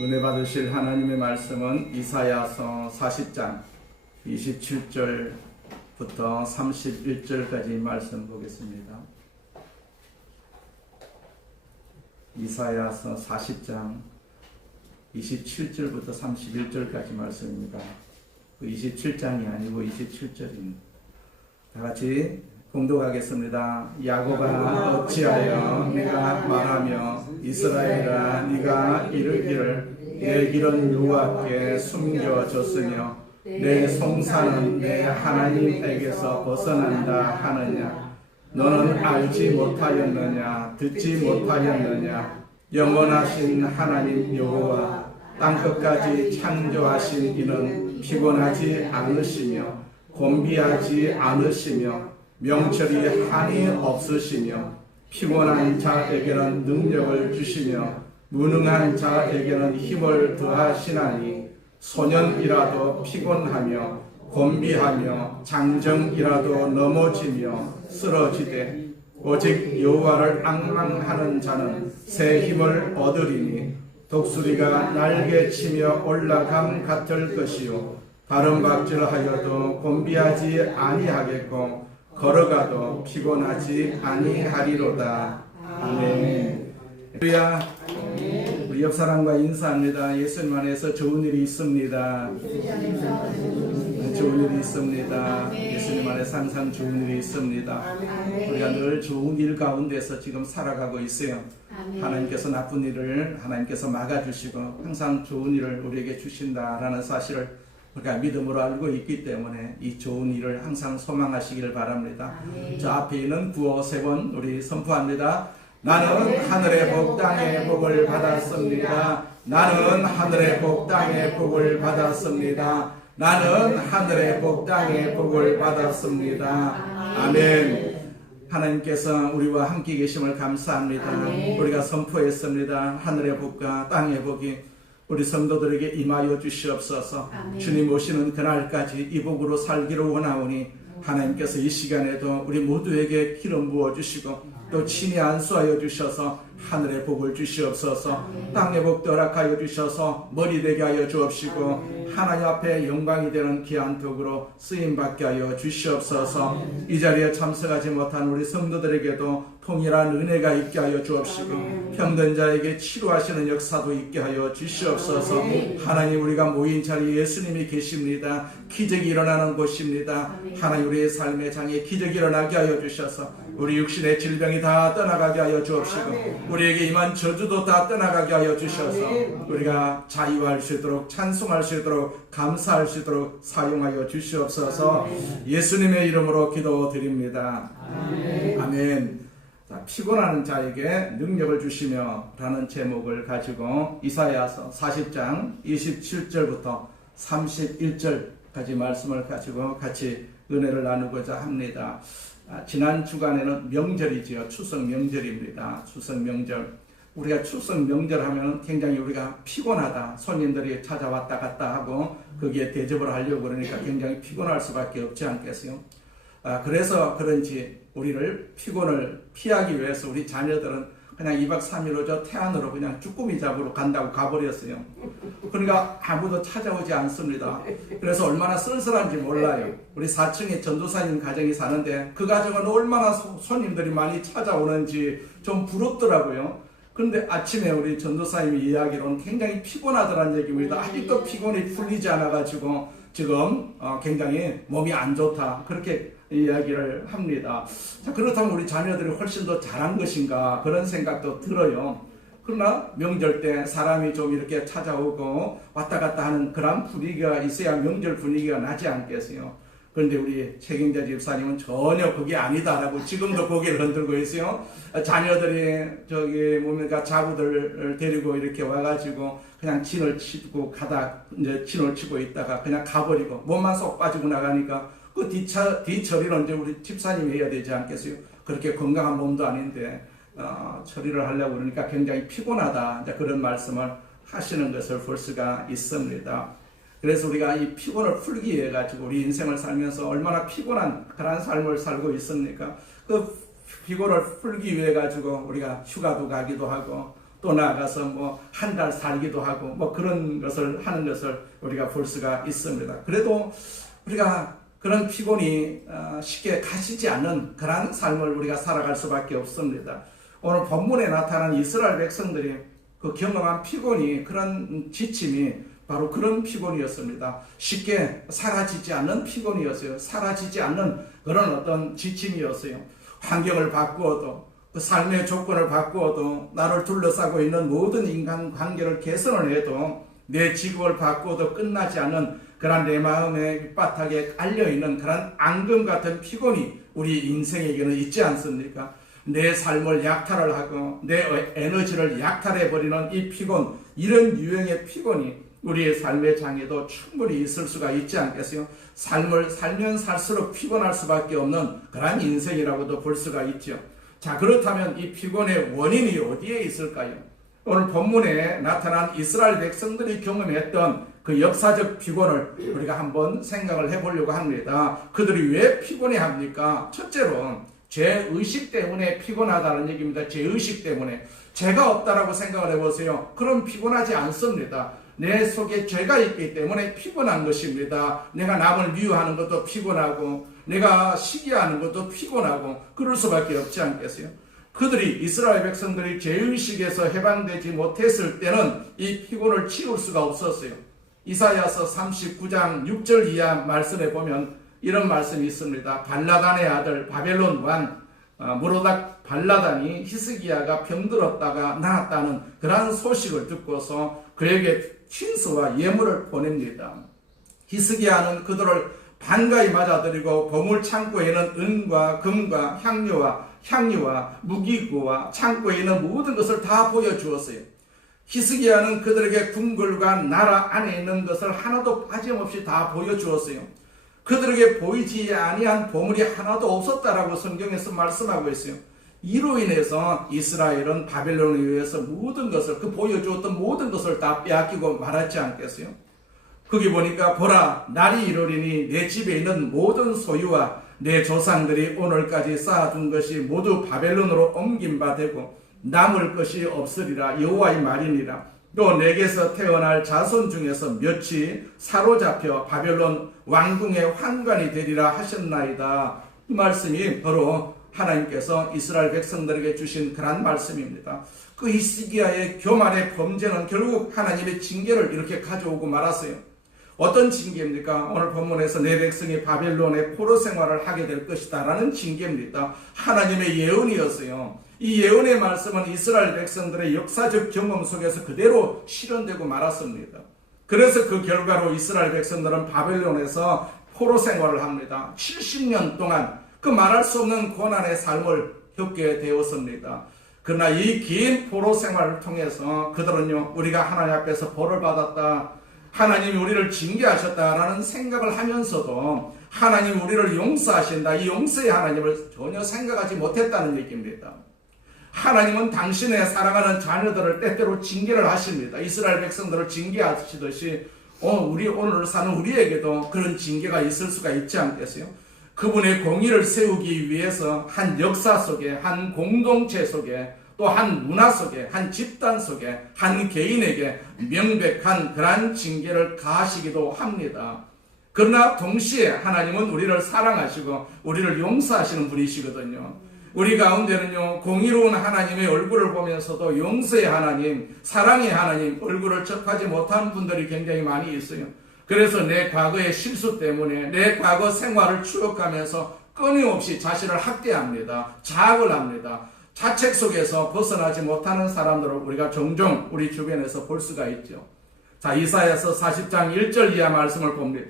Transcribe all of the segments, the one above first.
은혜 받으실 하나님의 말씀은 이사야서 40장 27절부터 31절까지 말씀 보겠습니다. 이사야서 40장 27절부터 31절까지 말씀입니다. 그 27장이 아니고 27절입니다. 다 같이 공독하겠습니다. 야곱아 어찌하여 네가 말하며 이스라엘아 네가 이르기를 내 길은 여호와께 숨겨졌으며 내 송사는 내 하나님에게서 벗어난다 하느냐. 너는 알지 못하였느냐 듣지 못하였느냐. 영원하신 하나님 여호와 땅끝까지 창조하신 이는 피곤하지 않으시며 곤비하지 않으시며 명철이 한이 없으시며 피곤한 자에게는 능력을 주시며 무능한 자에게는 힘을 더하시나니 소년이라도 피곤하며 곤비하며 장정이라도 넘어지며 쓰러지되 오직 여호와를 앙망하는 자는 새 힘을 얻으리니 독수리가 날개치며 올라감 같을 것이요 다른 박질하여도 곤비하지 아니하겠고 걸어가도 피곤하지 아니하리로다. 아멘. 할렐루야. 우리 옆 사람과 인사합니다. 예수님 안에서 좋은 일이 있습니다. 좋은 일이 있습니다. 예수님 안에서 항상 좋은 일이 있습니다. 우리가 늘 좋은 일 가운데서 지금 살아가고 있어요. 하나님께서 나쁜 일을 하나님께서 막아주시고 항상 좋은 일을 우리에게 주신다라는 사실을 우리가 믿음으로 알고 있기 때문에 이 좋은 일을 항상 소망하시길 바랍니다. 저 앞에 있는 구호 3번 우리 선포합니다. 나는 하늘의 복 땅의 복을 받았습니다. 나는 하늘의 복 땅의 복을 받았습니다. 나는 하늘의 복 땅의 복을 받았습니다. 아멘. 하나님께서 우리와 함께 계심을 감사합니다. 아멘. 우리가 선포했습니다. 하늘의 복과 땅의 복이 우리 성도들에게 임하여 주시옵소서. 아멘. 주님 오시는 그날까지 이 복으로 살기를 원하오니 하나님께서 이 시간에도 우리 모두에게 기름 부어주시고 또 친히 안수하여 주셔서 하늘의 복을 주시옵소서. 땅의 복도 허락하여 주셔서 머리 되게 하여 주옵시고 하나님 앞에 영광이 되는 귀한 덕으로 쓰임받게 하여 주시옵소서. 이 자리에 참석하지 못한 우리 성도들에게도 통일한 은혜가 있게 하여 주옵시고 병든 자에게 치료하시는 역사도 있게 하여 주시옵소서. 하나님 우리가 모인 자리에 예수님이 계십니다. 기적이 일어나는 곳입니다. 하나님 우리의 삶의 장에 기적이 일어나게 하여 주셔서 우리 육신의 질병이 다 떠나가게 하여 주옵시고 우리에게 임한 저주도 다 떠나가게 하여 주셔서 우리가 자유할 수 있도록 찬송할 수 있도록 감사할 수 있도록 사용하여 주시옵소서. 예수님의 이름으로 기도드립니다. 아멘. 자, 피곤한 자에게 능력을 주시며 라는 제목을 가지고 이사야서 40장 27절부터 31절까지 말씀을 가지고 같이 은혜를 나누고자 합니다. 지난 주간에는 명절이지요. 추석 명절입니다. 추석 명절. 우리가 추석 명절 하면 굉장히 우리가 피곤하다. 손님들이 찾아왔다 갔다 하고 거기에 대접을 하려고 그러니까 굉장히 피곤할 수밖에 없지 않겠어요. 그래서 그런지 우리를 피곤을 피하기 위해서 우리 자녀들은 그냥 2박 3일로 저 태안으로 그냥 쭈꾸미 잡으러 간다고 가버렸어요. 그러니까 아무도 찾아오지 않습니다. 그래서 얼마나 쓸쓸한지 몰라요. 우리 4층에 전도사님 가정이 사는데 그 가정은 얼마나 손님들이 많이 찾아오는지 좀 부럽더라고요. 그런데 아침에 우리 전도사님이 이야기로는 굉장히 피곤하더란 얘기입니다. 아직도 피곤이 풀리지 않아가지고 지금 굉장히 몸이 안 좋다 그렇게 이야기를 합니다. 자, 그렇다면 우리 자녀들이 훨씬 더 잘한 것인가 그런 생각도 들어요. 그러나 명절 때 사람이 좀 이렇게 찾아오고 왔다 갔다 하는 그런 분위기가 있어야 명절 분위기가 나지 않겠어요. 그런데 우리 책임자 집사님은 전혀 그게 아니다라고 지금도 고개를 흔들고 있어요. 자녀들이 저기 뭡니까 자부들을 데리고 이렇게 와가지고 그냥 진을 치고 가다 이제 진을 치고 있다가 그냥 가버리고 몸만 쏙 빠지고 나가니까 그 뒤처리는 이제 우리 집사님이 해야 되지 않겠어요? 그렇게 건강한 몸도 아닌데 처리를 하려고 그러니까 굉장히 피곤하다 이제 그런 말씀을 하시는 것을 볼 수가 있습니다. 그래서 우리가 이 피곤을 풀기 위해 가지고 우리 인생을 살면서 얼마나 피곤한 그런 삶을 살고 있습니까? 그 피곤을 풀기 위해 가지고 우리가 휴가도 가기도 하고 또 나아가서 뭐 한 달 살기도 하고 뭐 그런 것을 하는 것을 우리가 볼 수가 있습니다. 그래도 우리가 그런 피곤이 쉽게 가시지 않는 그런 삶을 우리가 살아갈 수밖에 없습니다. 오늘 본문에 나타난 이스라엘 백성들이 그 경험한 피곤이, 그런 지침이 바로 그런 피곤이었습니다. 쉽게 사라지지 않는 피곤이었어요. 사라지지 않는 그런 어떤 지침이었어요. 환경을 바꾸어도, 그 삶의 조건을 바꾸어도, 나를 둘러싸고 있는 모든 인간 관계를 개선을 해도, 내 직업을 바꾸어도 끝나지 않는 그런 내 마음의 바닥에 깔려있는 그런 앙금 같은 피곤이 우리 인생에게는 있지 않습니까? 내 삶을 약탈을 하고 내 에너지를 약탈해버리는 이 피곤, 이런 유형의 피곤이 우리의 삶의 장에도 충분히 있을 수가 있지 않겠어요? 삶을 살면 살수록 피곤할 수밖에 없는 그런 인생이라고도 볼 수가 있죠. 자, 그렇다면 이 피곤의 원인이 어디에 있을까요? 오늘 본문에 나타난 이스라엘 백성들이 경험했던 그 역사적 피곤을 우리가 한번 생각을 해보려고 합니다. 그들이 왜 피곤해합니까? 첫째로 죄의식 때문에 피곤하다는 얘기입니다. 죄의식 때문에. 죄가 없다라고 생각을 해보세요. 그럼 피곤하지 않습니다. 내 속에 죄가 있기 때문에 피곤한 것입니다. 내가 남을 미워하는 것도 피곤하고, 내가 시기하는 것도 피곤하고, 그럴 수밖에 없지 않겠어요? 그들이, 이스라엘 백성들이 죄의식에서 해방되지 못했을 때는 이 피곤을 치울 수가 없었어요. 이사야서 39장 6절 이하 말씀에 보면 이런 말씀이 있습니다. 발라단의 아들 바벨론 왕 무로닥 발라단이 히스기야가 병들었다가 나았다는 그러한 소식을 듣고서 그에게 친서와 예물을 보냅니다. 히스기야는 그들을 반가이 맞아들이고 보물 창고에는 은과 금과 향유와 무기고와 창고에 있는 모든 것을 다 보여주었어요. 히스기야는 그들에게 궁궐과 나라 안에 있는 것을 하나도 빠짐없이 다 보여주었어요. 그들에게 보이지 아니한 보물이 하나도 없었다라고 성경에서 말씀하고 있어요. 이로 인해서 이스라엘은 바벨론에 의해서 모든 것을, 그 보여주었던 모든 것을 다 빼앗기고 말았지 않겠어요? 거기 보니까 보라, 날이 이르리니 내 집에 있는 모든 소유와 내 조상들이 오늘까지 쌓아둔 것이 모두 바벨론으로 옮긴 바 되고 남을 것이 없으리라. 여호와의 말이니라. 또 내게서 태어날 자손 중에서 몇이 사로잡혀 바벨론 왕궁의 환관이 되리라 하셨나이다. 이 말씀이 바로 하나님께서 이스라엘 백성들에게 주신 그런 말씀입니다. 그 히스기야의 교만의 범죄는 결국 하나님의 징계를 이렇게 가져오고 말았어요. 어떤 징계입니까? 오늘 본문에서 내 백성이 바벨론의 포로 생활을 하게 될 것이다 라는 징계입니다. 하나님의 예언이었어요. 이 예언의 말씀은 이스라엘 백성들의 역사적 경험 속에서 그대로 실현되고 말았습니다. 그래서 그 결과로 이스라엘 백성들은 바벨론에서 포로 생활을 합니다. 70년 동안 그 말할 수 없는 고난의 삶을 겪게 되었습니다. 그러나 이 긴 포로 생활을 통해서 그들은요, 우리가 하나님 앞에서 벌을 받았다, 하나님이 우리를 징계하셨다라는 생각을 하면서도 하나님이 우리를 용서하신다, 이 용서의 하나님을 전혀 생각하지 못했다는 얘기입니다. 하나님은 당신의 사랑하는 자녀들을 때때로 징계를 하십니다. 이스라엘 백성들을 징계하시듯이 우리 오늘 사는 우리에게도 그런 징계가 있을 수가 있지 않겠어요? 그분의 공의를 세우기 위해서 한 역사 속에, 한 공동체 속에, 또 한 문화 속에, 한 집단 속에, 한 개인에게 명백한 그러한 징계를 가하시기도 합니다. 그러나 동시에 하나님은 우리를 사랑하시고 우리를 용서하시는 분이시거든요. 우리 가운데는요, 공의로운 하나님의 얼굴을 보면서도 용서의 하나님, 사랑의 하나님 얼굴을 접하지 못한 분들이 굉장히 많이 있어요. 그래서 내 과거의 실수 때문에 내 과거 생활을 추억하면서 끊임없이 자신을 학대합니다. 자학을 합니다. 자책 속에서 벗어나지 못하는 사람들을 우리가 종종 우리 주변에서 볼 수가 있죠. 자, 이사야서 40장 1절 이하 말씀을 봅니다.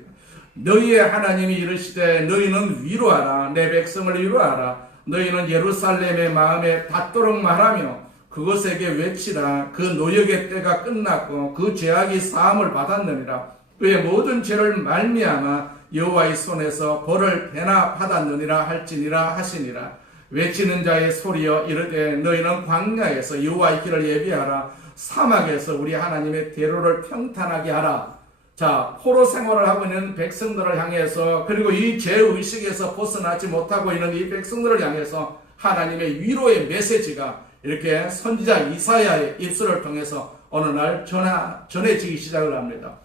너희의 하나님이 이르시되 너희는 위로하라, 내 백성을 위로하라. 너희는 예루살렘의 마음에 닿도록 말하며 그것에게 외치라. 그 노역의 때가 끝났고 그 죄악이 사함을 받았느니라. 그의 모든 죄를 말미암아 여호와의 손에서 벌을 배나 받았느니라 할지니라 하시니라. 외치는 자의 소리여 이르되 너희는 광야에서 여호와의 길을 예비하라. 사막에서 우리 하나님의 대로를 평탄하게 하라. 자, 포로 생활을 하고 있는 백성들을 향해서, 그리고 이 죄의식에서 벗어나지 못하고 있는 이 백성들을 향해서 하나님의 위로의 메시지가 이렇게 선지자 이사야의 입술을 통해서 어느 날 전해지기 시작을 합니다.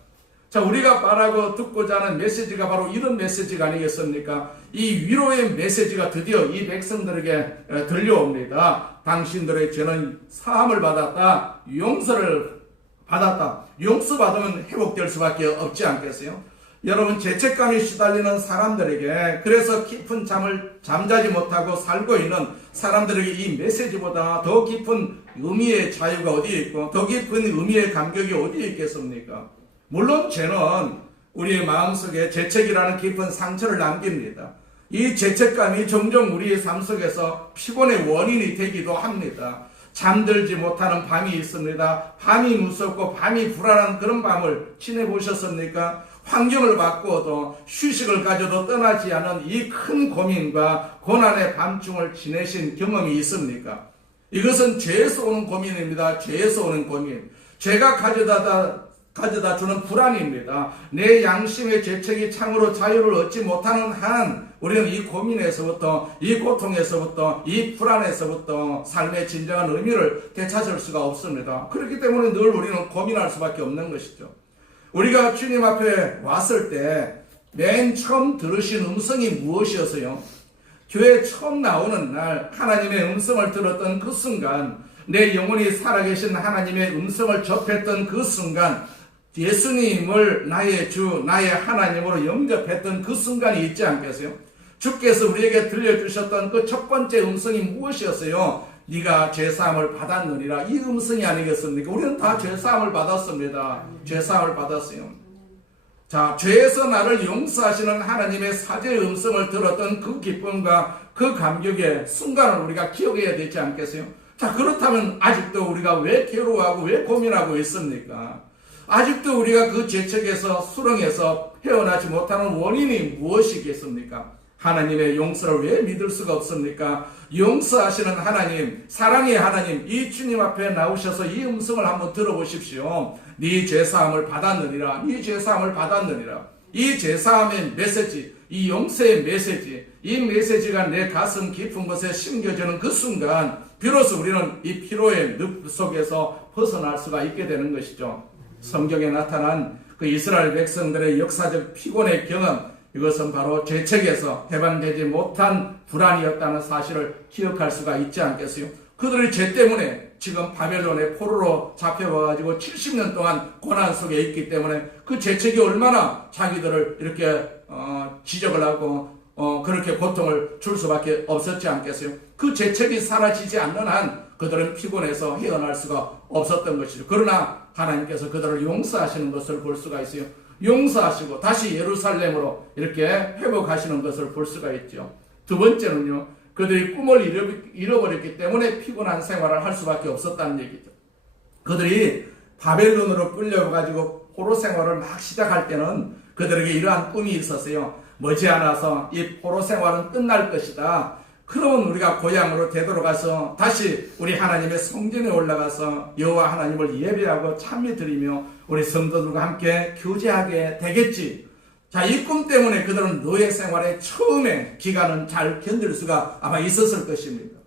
자, 우리가 말하고 듣고자 하는 메시지가 바로 이런 메시지가 아니겠습니까? 이 위로의 메시지가 드디어 이 백성들에게 들려옵니다. 당신들의 죄는 사함을 받았다. 용서를 받았다. 용서받으면 회복될 수밖에 없지 않겠어요? 여러분, 죄책감이 시달리는 사람들에게, 그래서 깊은 잠을 잠자지 못하고 살고 있는 사람들에게 이 메시지보다 더 깊은 의미의 자유가 어디에 있고 더 깊은 의미의 감격이 어디에 있겠습니까? 물론 죄는 우리의 마음속에 죄책이라는 깊은 상처를 남깁니다. 이 죄책감이 종종 우리의 삶 속에서 피곤의 원인이 되기도 합니다. 잠들지 못하는 밤이 있습니다. 밤이 무섭고 밤이 불안한 그런 밤을 지내보셨습니까? 환경을 바꾸어도 휴식을 가져도 떠나지 않은 이 큰 고민과 고난의 밤중을 지내신 경험이 있습니까? 이것은 죄에서 오는 고민입니다. 죄에서 오는 고민. 죄가 가져다 주는 불안입니다. 내 양심의 죄책이 참으로 자유를 얻지 못하는 한 우리는 이 고민에서부터, 이 고통에서부터, 이 불안에서부터 삶의 진정한 의미를 되찾을 수가 없습니다. 그렇기 때문에 늘 우리는 고민할 수밖에 없는 것이죠. 우리가 주님 앞에 왔을 때 맨 처음 들으신 음성이 무엇이었어요? 교회 처음 나오는 날 하나님의 음성을 들었던 그 순간, 내 영혼이 살아계신 하나님의 음성을 접했던 그 순간, 예수님을 나의 주, 나의 하나님으로 영접했던 그 순간이 있지 않겠어요? 주께서 우리에게 들려주셨던 그 첫 번째 음성이 무엇이었어요? 네가 죄사함을 받았느니라. 이 음성이 아니겠습니까? 우리는 다 죄사함을 받았습니다. 죄사함을 받았어요. 자, 죄에서 나를 용서하시는 하나님의 사죄의 음성을 들었던 그 기쁨과 그 감격의 순간을 우리가 기억해야 되지 않겠어요? 자, 그렇다면 아직도 우리가 왜 괴로워하고 왜 고민하고 있습니까? 아직도 우리가 그 죄책에서 수렁에서 헤어나지 못하는 원인이 무엇이겠습니까? 하나님의 용서를 왜 믿을 수가 없습니까? 용서하시는 하나님, 사랑의 하나님, 이 주님 앞에 나오셔서 이 음성을 한번 들어보십시오. 네 죄사함을 받았느니라. 네 죄사함을 받았느니라. 이 죄사함의 메시지, 이 용서의 메시지, 이 메시지가 내 가슴 깊은 곳에 심겨지는 그 순간 비로소 우리는 이 피로의 늪 속에서 벗어날 수가 있게 되는 것이죠. 성경에 나타난 그 이스라엘 백성들의 역사적 피곤의 경험, 이것은 바로 죄책에서 해방되지 못한 불안이었다는 사실을 기억할 수가 있지 않겠어요? 그들의 죄 때문에 지금 바벨론의 포로로 잡혀와가지고 70년 동안 고난 속에 있기 때문에 그 죄책이 얼마나 자기들을 이렇게 지적을 하고 그렇게 고통을 줄 수밖에 없었지 않겠어요? 그 죄책이 사라지지 않는 한 그들은 피곤해서 헤어날 수가 없었던 것이죠. 그러나 하나님께서 그들을 용서하시는 것을 볼 수가 있어요. 용서하시고 다시 예루살렘으로 이렇게 회복하시는 것을 볼 수가 있죠. 두 번째는요, 그들이 꿈을 잃어버렸기 때문에 피곤한 생활을 할 수밖에 없었다는 얘기죠. 그들이 바벨론으로 끌려가지고 포로 생활을 막 시작할 때는 그들에게 이러한 꿈이 있었어요. 머지않아서 이 포로 생활은 끝날 것이다. 그러면 우리가 고향으로 되돌아가서 다시 우리 하나님의 성전에 올라가서 여호와 하나님을 예배하고 찬미 드리며 우리 성도들과 함께 교제하게 되겠지. 자, 이 꿈 때문에 그들은 노예 생활의 처음에 기간은 잘 견딜 수가 아마 있었을 것입니다.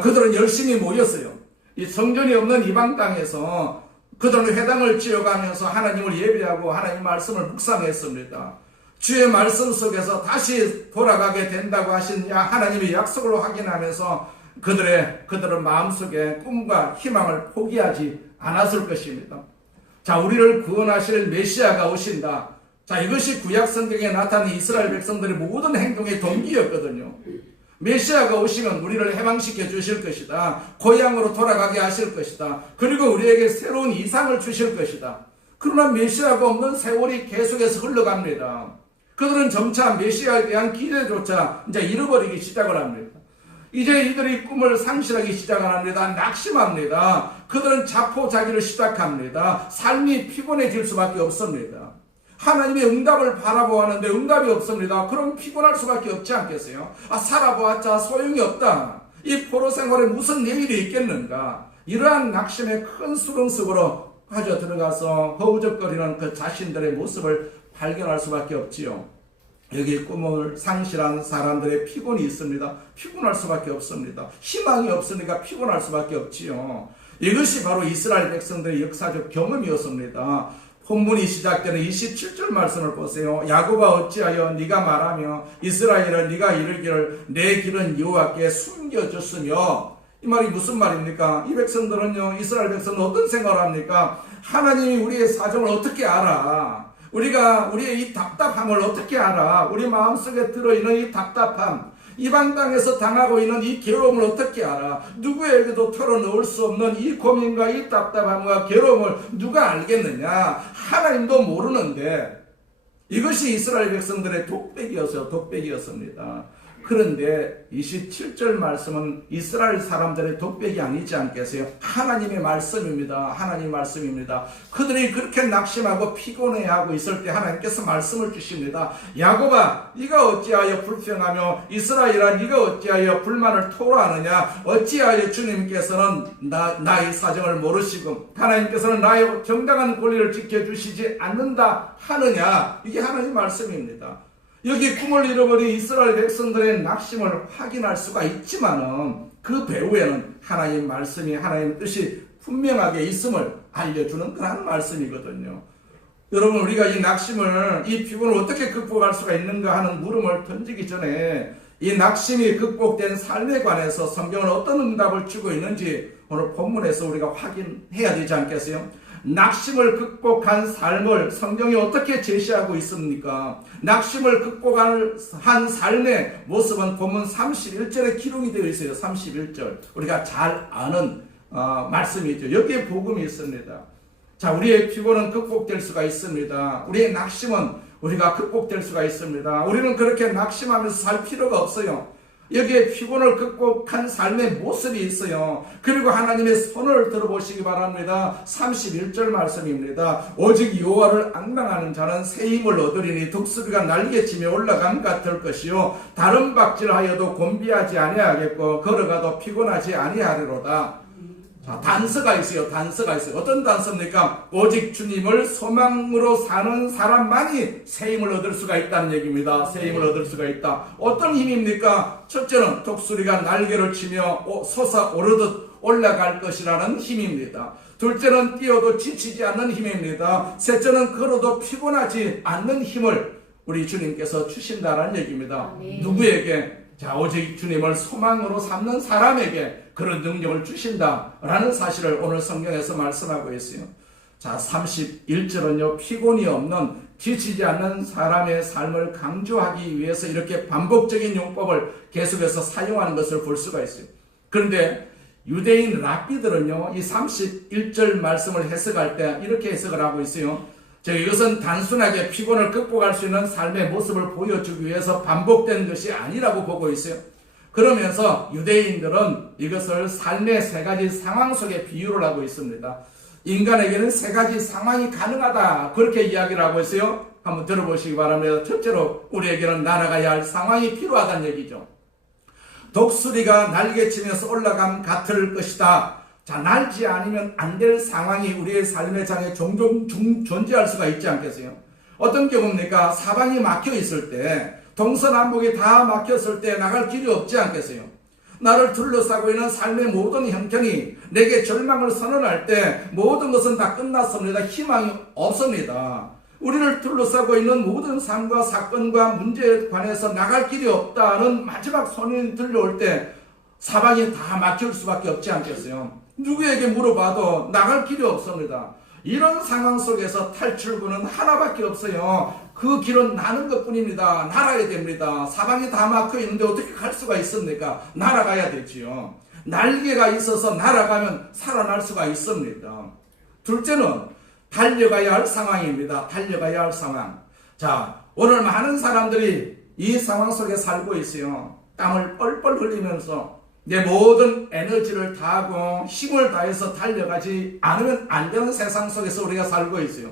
그들은 열심히 모였어요. 이 성전이 없는 이방 땅에서 그들은 회당을 지어가면서 하나님을 예배하고 하나님 말씀을 묵상했습니다. 주의 말씀 속에서 다시 돌아가게 된다고 하신 하나님의 약속을 확인하면서 그들은 마음속에 꿈과 희망을 포기하지 않았을 것입니다. 자, 우리를 구원하실 메시아가 오신다. 자, 이것이 구약 성경에 나타난 이스라엘 백성들의 모든 행동의 동기였거든요. 메시아가 오시면 우리를 해방시켜 주실 것이다. 고향으로 돌아가게 하실 것이다. 그리고 우리에게 새로운 이상을 주실 것이다. 그러나 메시아가 없는 세월이 계속해서 흘러갑니다. 그들은 점차 메시아에 대한 기대조차 이제 잃어버리기 시작을 합니다. 이제 이들이 꿈을 상실하기 시작을 합니다. 낙심합니다. 그들은 자포자기를 시작합니다. 삶이 피곤해질 수밖에 없습니다. 하나님의 응답을 바라보았는데 응답이 없습니다. 그럼 피곤할 수밖에 없지 않겠어요? 살아보았자 소용이 없다. 이 포로 생활에 무슨 내일이 있겠는가? 이러한 낙심의 큰 수렁 속으로 빠져 들어가서 허우적거리는 그 자신들의 모습을 발견할 수밖에 없지요. 여기 꿈을 상실한 사람들의 피곤이 있습니다. 피곤할 수밖에 없습니다. 희망이 없으니까 피곤할 수밖에 없지요. 이것이 바로 이스라엘 백성들의 역사적 경험이었습니다. 본문이 시작되는 27절 말씀을 보세요. 야곱아 어찌하여 네가 말하며 이스라엘아 네가 이르기를 내 길은 여호와께 숨겨졌으며, 이 말이 무슨 말입니까? 이 백성들은요, 이스라엘 백성은 어떤 생각을 합니까? 하나님이 우리의 사정을 어떻게 알아? 우리가 우리의 이 답답함을 어떻게 알아? 우리 마음속에 들어있는 이 답답함, 이방 땅에서 당하고 있는 이 괴로움을 어떻게 알아? 누구에게도 털어놓을 수 없는 이 고민과 이 답답함과 괴로움을 누가 알겠느냐? 하나님도 모르는데. 이것이 이스라엘 백성들의 독백이었습니다. 그런데 27절 말씀은 이스라엘 사람들의 독백이 아니지 않겠어요? 하나님의 말씀입니다. 하나님 말씀입니다. 그들이 그렇게 낙심하고 피곤해하고 있을 때 하나님께서 말씀을 주십니다. 야곱아 네가 어찌하여 불평하며 이스라엘아 네가 어찌하여 불만을 토로하느냐? 어찌하여 주님께서는 나의 사정을 모르시고 하나님께서는 나의 정당한 권리를 지켜주시지 않는다 하느냐? 이게 하나님 말씀입니다. 여기 꿈을 잃어버린 이스라엘 백성들의 낙심을 확인할 수가 있지만은 그 배후에는 하나님 말씀이, 하나님 뜻이 분명하게 있음을 알려주는 그런 말씀이거든요. 여러분, 우리가 이 낙심을, 이 피곤을 어떻게 극복할 수가 있는가 하는 물음을 던지기 전에 이 낙심이 극복된 삶에 관해서 성경은 어떤 응답을 주고 있는지 오늘 본문에서 우리가 확인해야 되지 않겠어요? 낙심을 극복한 삶을 성경이 어떻게 제시하고 있습니까? 낙심을 극복한 삶의 모습은 본문 31절에 기록이 되어 있어요. 31절. 우리가 잘 아는 말씀이죠. 여기에 복음이 있습니다. 자, 우리의 피곤은 극복될 수가 있습니다. 우리의 낙심은 우리가 극복될 수가 있습니다. 우리는 그렇게 낙심하면서 살 필요가 없어요. 여기에 피곤을 극복한 삶의 모습이 있어요. 그리고 하나님의 손을 들어보시기 바랍니다. 31절 말씀입니다. 오직 여호와를 앙망하는 자는 새 힘을 얻으리니 독수리가 날개치며 올라감 같을 것이요 다른 박질하여도 곤비하지 아니하겠고 걸어가도 피곤하지 아니하리로다. 자, 단서가 있어요. 단서가 있어요. 어떤 단서입니까? 오직 주님을 소망으로 사는 사람만이 새 힘을 얻을 수가 있다는 얘기입니다. 새 힘을 얻을 수가 있다. 어떤 힘입니까? 첫째는 독수리가 날개를 치며 솟아오르듯 올라갈 것이라는 힘입니다. 둘째는 뛰어도 지치지 않는 힘입니다. 셋째는 걸어도 피곤하지 않는 힘을 우리 주님께서 주신다는 얘기입니다. 누구에게? 자, 오직 주님을 소망으로 삼는 사람에게 그런 능력을 주신다라는 사실을 오늘 성경에서 말씀하고 있어요. 자, 31절은요, 피곤이 없는 지치지 않는 사람의 삶을 강조하기 위해서 이렇게 반복적인 용법을 계속해서 사용하는 것을 볼 수가 있어요. 그런데 유대인 랍비들은요, 이 31절 말씀을 해석할 때 이렇게 해석을 하고 있어요. 이것은 단순하게 피곤을 극복할 수 있는 삶의 모습을 보여주기 위해서 반복된 것이 아니라고 보고 있어요. 그러면서 유대인들은 이것을 삶의 세 가지 상황 속에 비유를 하고 있습니다. 인간에게는 세 가지 상황이 가능하다, 그렇게 이야기를 하고 있어요. 한번 들어보시기 바랍니다. 첫째로 우리에게는 날아가야 할 상황이 필요하다는 얘기죠. 독수리가 날개치면서 올라감 같을 것이다. 자, 날지 않으면 안 될 상황이 우리의 삶의 장에 종종 존재할 수가 있지 않겠어요? 어떤 경우입니까? 사방이 막혀 있을 때, 동서남북이 다 막혔을 때 나갈 길이 없지 않겠어요? 나를 둘러싸고 있는 삶의 모든 형편이 내게 절망을 선언할 때 모든 것은 다 끝났습니다. 희망이 없습니다. 우리를 둘러싸고 있는 모든 삶과 사건과 문제에 관해서 나갈 길이 없다는 마지막 선언이 들려올 때 사방이 다 막힐 수밖에 없지 않겠어요? 누구에게 물어봐도 나갈 길이 없습니다. 이런 상황 속에서 탈출구는 하나밖에 없어요. 그 길은 나는 것뿐입니다. 날아야 됩니다. 사방이 다 막혀 있는데 어떻게 갈 수가 있습니까? 날아가야 되지요. 날개가 있어서 날아가면 살아날 수가 있습니다. 둘째는 달려가야 할 상황입니다. 달려가야 할 상황. 자, 오늘 많은 사람들이 이 상황 속에 살고 있어요. 땀을 뻘뻘 흘리면서 내 모든 에너지를 다하고 힘을 다해서 달려가지 않으면 안 되는 세상 속에서 우리가 살고 있어요.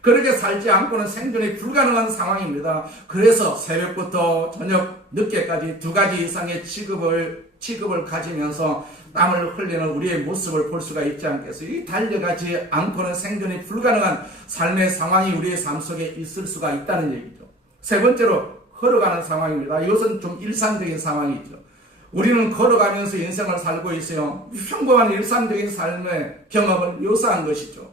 그렇게 살지 않고는 생존이 불가능한 상황입니다. 그래서 새벽부터 저녁 늦게까지 2가지 이상의 취급을 가지면서 땀을 흘리는 우리의 모습을 볼 수가 있지 않겠어요? 이 달려가지 않고는 생존이 불가능한 삶의 상황이 우리의 삶 속에 있을 수가 있다는 얘기죠. 세 번째로 걸어가는 상황입니다. 이것은 좀 일상적인 상황이죠. 우리는 걸어가면서 인생을 살고 있어요. 평범한 일상적인 삶의 경험을 묘사한 것이죠.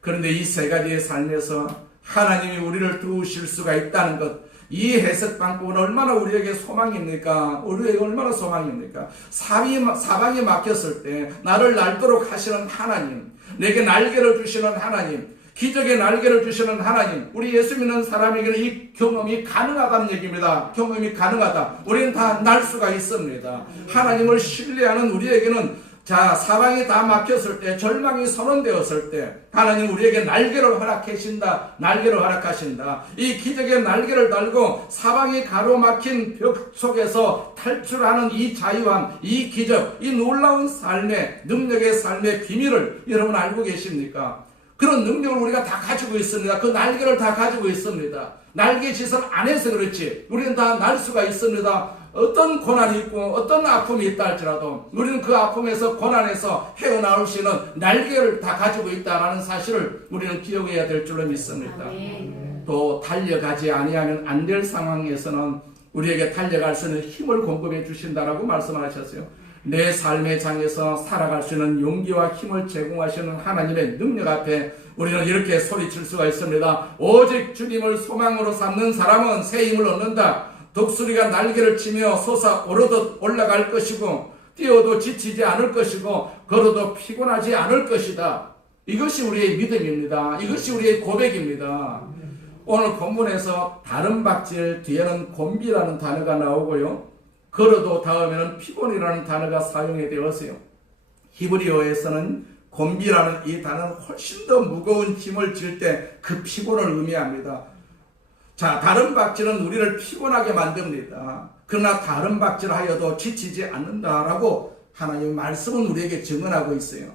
그런데 이 세 가지의 삶에서 하나님이 우리를 도우실 수가 있다는 것, 이 해석 방법은 얼마나 우리에게 소망입니까? 우리에게 얼마나 소망입니까? 사방이 막혔을 때 나를 날도록 하시는 하나님, 내게 날개를 주시는 하나님, 기적의 날개를 주시는 하나님, 우리 예수 믿는 사람에게는 이 경험이 가능하다는 얘기입니다. 경험이 가능하다. 우리는 다 날 수가 있습니다. 하나님을 신뢰하는 우리에게는 사방이 다 막혔을 때, 절망이 선언되었을 때 하나님 우리에게 날개를 허락하신다. 이 기적의 날개를 달고 사방이 가로막힌 벽 속에서 탈출하는 이 자유함, 이 기적, 이 놀라운 삶의 능력의 삶의 비밀을 여러분 알고 계십니까? 그런 능력을 우리가 다 가지고 있습니다. 그 날개를 다 가지고 있습니다. 날개 짓을 안 해서 그렇지 우리는 다 날 수가 있습니다. 어떤 고난이 있고 어떤 아픔이 있다 할지라도 우리는 그 아픔에서 고난에서 헤어나올 수 있는 날개를 다 가지고 있다는 사실을 우리는 기억해야 될 줄로 믿습니다. 또 달려가지 아니하면 안 될 상황에서는 우리에게 달려갈 수 있는 힘을 공급해 주신다라고 말씀하셨어요. 내 삶의 장에서 살아갈 수 있는 용기와 힘을 제공하시는 하나님의 능력 앞에 우리는 이렇게 소리칠 수가 있습니다. 오직 주님을 소망으로 삼는 사람은 새 힘을 얻는다. 독수리가 날개를 치며 솟아오르듯 올라갈 것이고 뛰어도 지치지 않을 것이고 걸어도 피곤하지 않을 것이다. 이것이 우리의 믿음입니다. 이것이 우리의 고백입니다. 오늘 본문에서 다른 박질 뒤에는 곤비라는 단어가 나오고요. 걸어도 다음에는 피곤이라는 단어가 사용이 되었어요. 히브리어에서는 곤비라는 이 단어는 훨씬 더 무거운 힘을 질 때 그 피곤을 의미합니다. 다른 박질은 우리를 피곤하게 만듭니다. 그러나 다른 박질하여도 지치지 않는다라고 하나님의 말씀은 우리에게 증언하고 있어요.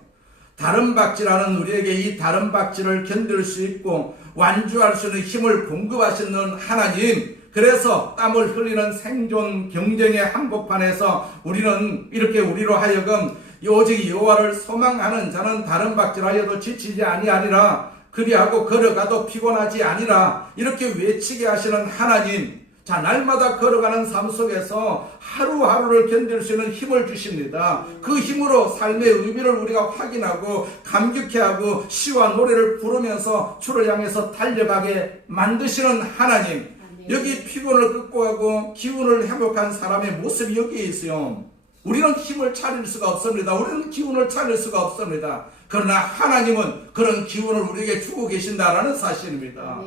다른 박질하는 우리에게 이 다른 박질을 견딜 수 있고 완주할 수 있는 힘을 공급하시는 하나님, 그래서 땀을 흘리는 생존 경쟁의 한복판에서 우리는 이렇게 우리로 하여금 오직 여호와를 소망하는 자는 다른 박질하여도 지치지 아니하리라, 그리하고 걸어가도 피곤하지 아니라 이렇게 외치게 하시는 하나님, 날마다 걸어가는 삶 속에서 하루하루를 견딜 수 있는 힘을 주십니다. 그 힘으로 삶의 의미를 우리가 확인하고 감격해하고 시와 노래를 부르면서 주를 향해서 달려가게 만드시는 하나님, 여기 피곤을 극복하고 기운을 회복한 사람의 모습이 여기에 있어요. 우리는 힘을 차릴 수가 없습니다. 우리는 기운을 차릴 수가 없습니다. 그러나 하나님은 그런 기운을 우리에게 주고 계신다라는 사실입니다.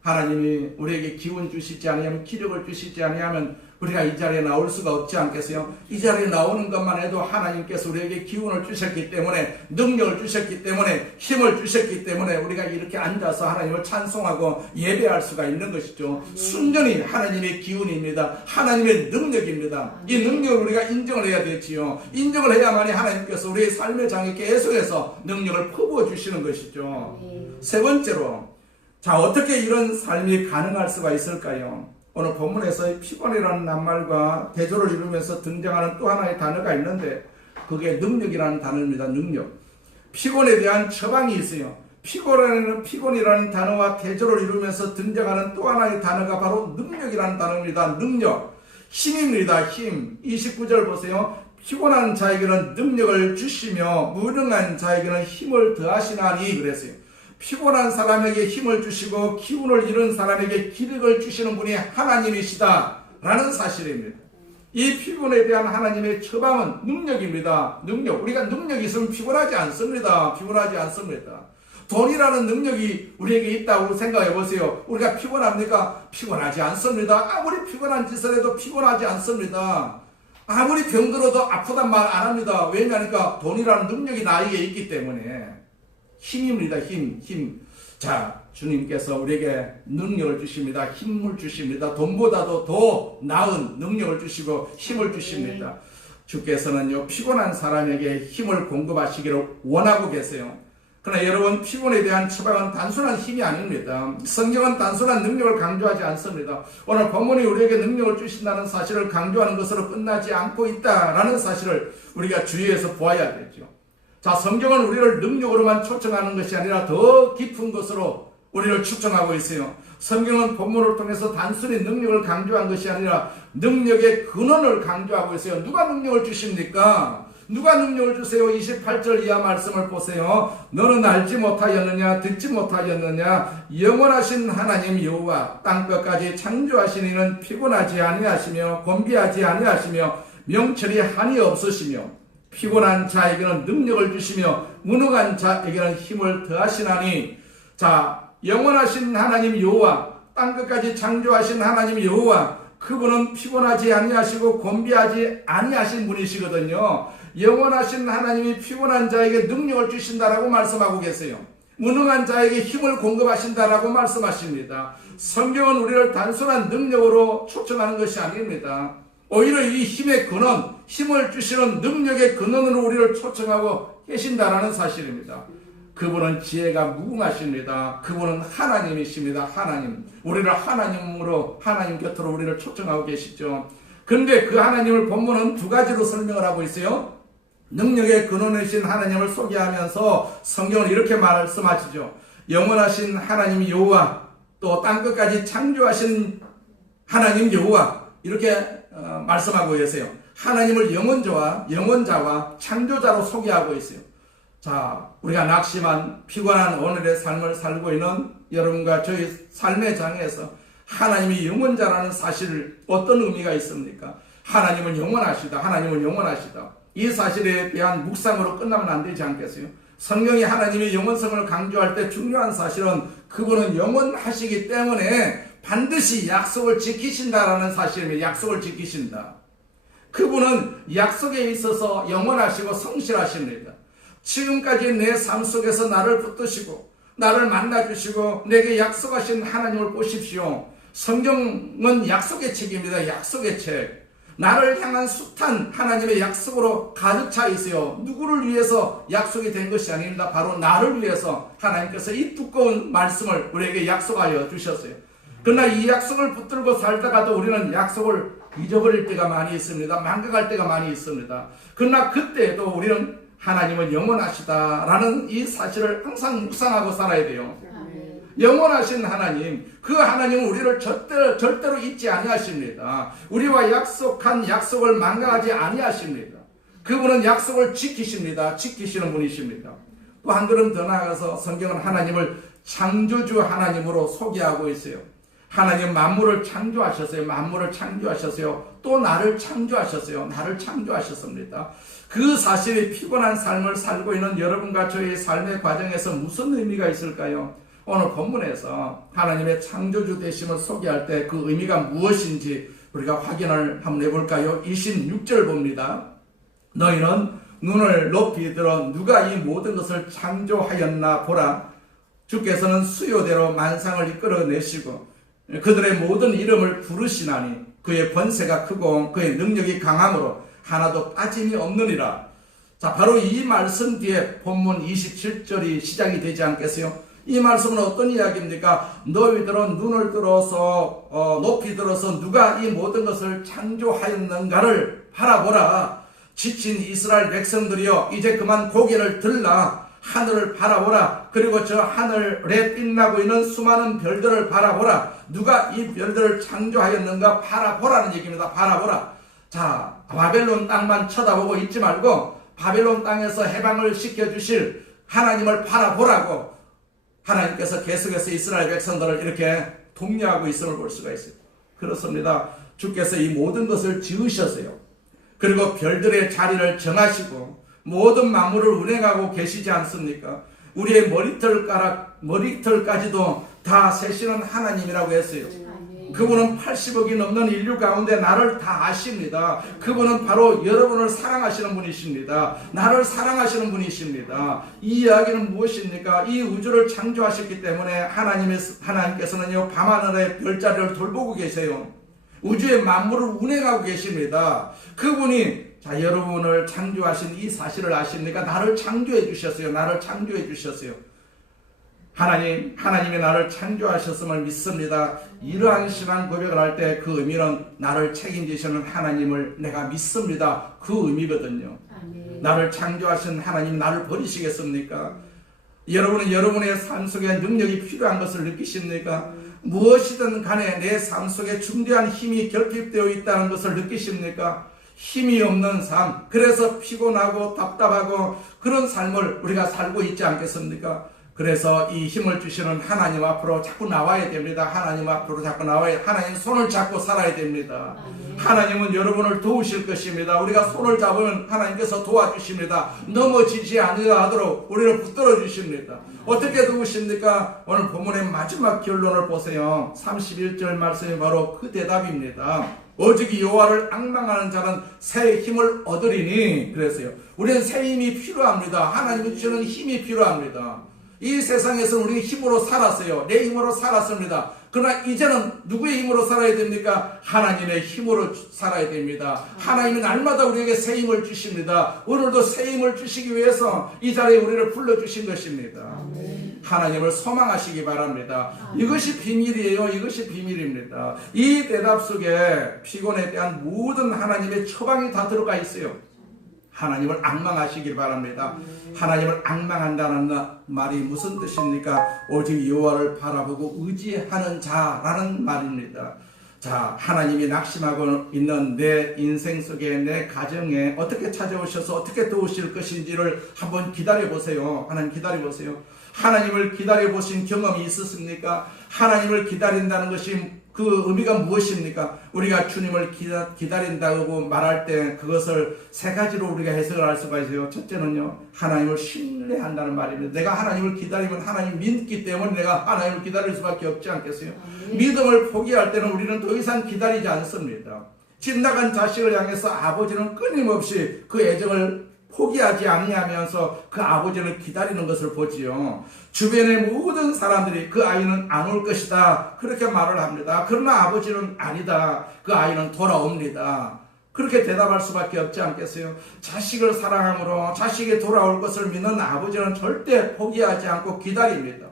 하나님이 우리에게 기운 주시지 아니하면, 기력을 주시지 아니하면 우리가 이 자리에 나올 수가 없지 않겠어요? 이 자리에 나오는 것만 해도 하나님께서 우리에게 기운을 주셨기 때문에, 능력을 주셨기 때문에, 힘을 주셨기 때문에 우리가 이렇게 앉아서 하나님을 찬송하고 예배할 수가 있는 것이죠. 순전히 하나님의 기운입니다. 하나님의 능력입니다. 이 능력을 우리가 인정을 해야 되지요. 인정을 해야만이 하나님께서 우리의 삶의 장에 계속해서 능력을 퍼부어 주시는 것이죠. 세 번째로, 어떻게 이런 삶이 가능할 수가 있을까요? 오늘 본문에서 피곤이라는 낱말과 대조를 이루면서 등장하는 또 하나의 단어가 있는데 그게 능력이라는 단어입니다. 능력. 피곤에 대한 처방이 있어요. 피곤이라는 단어와 대조를 이루면서 등장하는 또 하나의 단어가 바로 능력이라는 단어입니다. 능력. 힘입니다. 힘. 29절 보세요. 피곤한 자에게는 능력을 주시며 무능한 자에게는 힘을 더하시나니 그랬어요. 피곤한 사람에게 힘을 주시고 기운을 잃은 사람에게 기력을 주시는 분이 하나님이시다 라는 사실입니다. 이 피곤에 대한 하나님의 처방은 능력입니다. 능력. 우리가 능력이 있으면 피곤하지 않습니다. 피곤하지 않습니다. 돈이라는 능력이 우리에게 있다고 생각해 보세요. 우리가 피곤합니까? 피곤하지 않습니다. 아무리 피곤한 짓을 해도 피곤하지 않습니다. 아무리 병들어도 아프단 말 안 합니다. 왜냐하니까 돈이라는 능력이 나에게 있기 때문에. 힘입니다. 힘. 주님께서 우리에게 능력을 주십니다. 힘을 주십니다. 돈보다도 더 나은 능력을 주시고 힘을 주십니다. 주께서는요, 피곤한 사람에게 힘을 공급하시기를 원하고 계세요. 그러나 여러분, 피곤에 대한 처방은 단순한 힘이 아닙니다. 성경은 단순한 능력을 강조하지 않습니다. 오늘 본문이 우리에게 능력을 주신다는 사실을 강조하는 것으로 끝나지 않고 있다라는 사실을 우리가 주의해서 보아야 되죠. 성경은 우리를 능력으로만 초청하는 것이 아니라 더 깊은 것으로 우리를 축정하고 있어요. 성경은 본문을 통해서 단순히 능력을 강조한 것이 아니라 능력의 근원을 강조하고 있어요. 누가 능력을 주십니까? 누가 능력을 주세요? 28절 이하 말씀을 보세요. 너는 알지 못하였느냐 듣지 못하였느냐 영원하신 하나님 여호와 땅끝까지 창조하신 이는 피곤하지 아니하시며 곤비하지 아니하시며 명철이 한이 없으시며 피곤한 자에게는 능력을 주시며 무능한 자에게는 힘을 더하시나니. 자, 영원하신 하나님 여호와 땅끝까지 창조하신 하나님 여호와 그분은 피곤하지 아니하시고 곤비하지 아니하신 분이시거든요. 영원하신 하나님이 피곤한 자에게 능력을 주신다라고 말씀하고 계세요. 무능한 자에게 힘을 공급하신다라고 말씀하십니다. 성경은 우리를 단순한 능력으로 초청하는 것이 아닙니다. 오히려 이 힘의 근원, 힘을 주시는 능력의 근원으로 우리를 초청하고 계신다라는 사실입니다. 그분은 지혜가 무궁하십니다. 그분은 하나님이십니다. 하나님. 우리를 하나님으로, 하나님 곁으로 우리를 초청하고 계시죠. 그런데 그 하나님을 본문은 두 가지로 설명을 하고 있어요. 능력의 근원이신 하나님을 소개하면서 성경은 이렇게 말씀하시죠. 영원하신 하나님 여호와, 또 땅끝까지 창조하신 하나님 여호와, 이렇게 말씀하고 계세요. 하나님을 영원자와 창조자로 소개하고 있어요. 자, 우리가 낙심한 피곤한 오늘의 삶을 살고 있는 여러분과 저희 삶의 장에서 하나님이 영원자라는 사실을 어떤 의미가 있습니까? 하나님은 영원하시다. 하나님은 영원하시다. 이 사실에 대한 묵상으로 끝나면 안 되지 않겠어요? 성경이 하나님의 영원성을 강조할 때 중요한 사실은 그분은 영원하시기 때문에 반드시 약속을 지키신다라는 사실입니다. 약속을 지키신다. 그분은 약속에 있어서 영원하시고 성실하십니다. 지금까지 내 삶 속에서 나를 붙드시고 나를 만나주시고 내게 약속하신 하나님을 보십시오. 성경은 약속의 책입니다. 약속의 책. 나를 향한 숱한 하나님의 약속으로 가득 차 있어요. 누구를 위해서 약속이 된 것이 아닙니다. 바로 나를 위해서 하나님께서 이 두꺼운 말씀을 우리에게 약속하여 주셨어요. 그러나 이 약속을 붙들고 살다가도 우리는 약속을 잊어버릴 때가 많이 있습니다. 망각할 때가 많이 있습니다. 그러나 그때에도 우리는 하나님은 영원하시다라는 이 사실을 항상 묵상하고 살아야 돼요. 영원하신 하나님, 그 하나님은 우리를 절대로 잊지 아니하십니다. 우리와 약속한 약속을 망각하지 아니하십니다. 그분은 약속을 지키십니다. 지키시는 분이십니다. 또 한 걸음 더 나아가서 성경은 하나님을 창조주 하나님으로 소개하고 있어요. 하나님 만물을 창조하셨어요. 만물을 창조하셨어요. 또 나를 창조하셨어요. 나를 창조하셨습니다. 그 사실이 피곤한 삶을 살고 있는 여러분과 저의 삶의 과정에서 무슨 의미가 있을까요? 오늘 본문에서 하나님의 창조주 되심을 소개할 때 그 의미가 무엇인지 우리가 확인을 한번 해볼까요? 26절 봅니다. 너희는 눈을 높이 들어 누가 이 모든 것을 창조하였나 보라. 주께서는 수요대로 만상을 이끌어내시고 그들의 모든 이름을 부르시나니 그의 권세가 크고 그의 능력이 강함으로 하나도 빠짐이 없느니라. 자, 바로 이 말씀 뒤에 본문 27절이 시작이 되지 않겠어요? 이 말씀은 어떤 이야기입니까? 너희들은 눈을 들어서 높이 들어서 누가 이 모든 것을 창조하였는가를 바라보라. 지친 이스라엘 백성들이여 이제 그만 고개를 들라. 하늘을 바라보라. 그리고 저 하늘에 빛나고 있는 수많은 별들을 바라보라. 누가 이 별들을 창조하였는가 바라보라는 얘기입니다. 바라보라. 자, 바벨론 땅만 쳐다보고 있지 말고 바벨론 땅에서 해방을 시켜주실 하나님을 바라보라고 하나님께서 계속해서 이스라엘 백성들을 이렇게 독려하고 있음을 볼 수가 있어요. 그렇습니다. 주께서 이 모든 것을 지으셨어요. 그리고 별들의 자리를 정하시고 모든 만물을 운행하고 계시지 않습니까? 우리의 머리털까지도 다 세시는 하나님이라고 했어요. 그분은 80억이 넘는 인류 가운데 나를 다 아십니다. 그분은 바로 여러분을 사랑하시는 분이십니다. 나를 사랑하시는 분이십니다. 이 이야기는 무엇입니까? 이 우주를 창조하셨기 때문에 하나님께서는요 밤하늘의 별자리를 돌보고 계세요. 우주의 만물을 운행하고 계십니다. 그분이 여러분을 창조하신 이 사실을 아십니까? 나를 창조해 주셨어요. 나를 창조해 주셨어요. 하나님이 나를 창조하셨음을 믿습니다. 이러한 심한 고백을 할 때 그 의미는 나를 책임지시는 하나님을 내가 믿습니다. 그 의미거든요. 아멘. 나를 창조하신 하나님 나를 버리시겠습니까? 여러분은 여러분의 삶 속에 능력이 필요한 것을 느끼십니까? 무엇이든 간에 내 삶 속에 중대한 힘이 결핍되어 있다는 것을 느끼십니까? 힘이 없는 삶, 그래서 피곤하고 답답하고 그런 삶을 우리가 살고 있지 않겠습니까? 그래서 이 힘을 주시는 하나님 앞으로 자꾸 나와야 됩니다. 하나님 앞으로 자꾸 나와야, 하나님 손을 잡고 살아야 됩니다. 하나님은 여러분을 도우실 것입니다. 우리가 손을 잡으면 하나님께서 도와주십니다. 넘어지지 않으도록 우리를 붙들어 주십니다. 어떻게 도우십니까? 오늘 본문의 마지막 결론을 보세요. 31절 말씀이 바로 그 대답입니다. 오직 여호와를 앙망하는 자는 새 힘을 얻으리니. 그래서요, 우리는 새 힘이 필요합니다. 하나님이 주시는 힘이 필요합니다. 이 세상에서는 우리 힘으로 살았어요. 내 힘으로 살았습니다. 그러나 이제는 누구의 힘으로 살아야 됩니까? 하나님의 힘으로 살아야 됩니다. 하나님은 날마다 우리에게 새 힘을 주십니다. 오늘도 새 힘을 주시기 위해서 이 자리에 우리를 불러주신 것입니다. 하나님을 소망하시기 바랍니다. 이것이 비밀이에요. 이것이 비밀입니다. 이 대답 속에 피곤에 대한 모든 하나님의 처방이 다 들어가 있어요. 하나님을 앙망하시길 바랍니다. 하나님을 앙망한다는 말이 무슨 뜻입니까? 오직 여호와를 바라보고 의지하는 자라는 말입니다. 자, 하나님이 낙심하고 있는 내 인생 속에, 내 가정에 어떻게 찾아오셔서 어떻게 도우실 것인지를 한번 기다려보세요. 하나님 기다려보세요. 하나님을 기다려보신 경험이 있으십니까? 하나님을 기다린다는 것이 그 의미가 무엇입니까? 우리가 주님을 기다린다고 말할 때 그것을 세 가지로 우리가 해석을 할 수가 있어요. 첫째는요, 하나님을 신뢰한다는 말입니다. 내가 하나님을 기다리면 하나님 믿기 때문에 내가 하나님을 기다릴 수밖에 없지 않겠어요? 믿음을 포기할 때는 우리는 더 이상 기다리지 않습니다. 집 나간 자식을 향해서 아버지는 끊임없이 그 애정을 포기하지 아니하면서 그 아버지를 기다리는 것을 보지요. 주변의 모든 사람들이 그 아이는 안 올 것이다, 그렇게 말을 합니다. 그러나 아버지는 아니다, 그 아이는 돌아옵니다. 그렇게 대답할 수밖에 없지 않겠어요? 자식을 사랑함으로 자식이 돌아올 것을 믿는 아버지는 절대 포기하지 않고 기다립니다.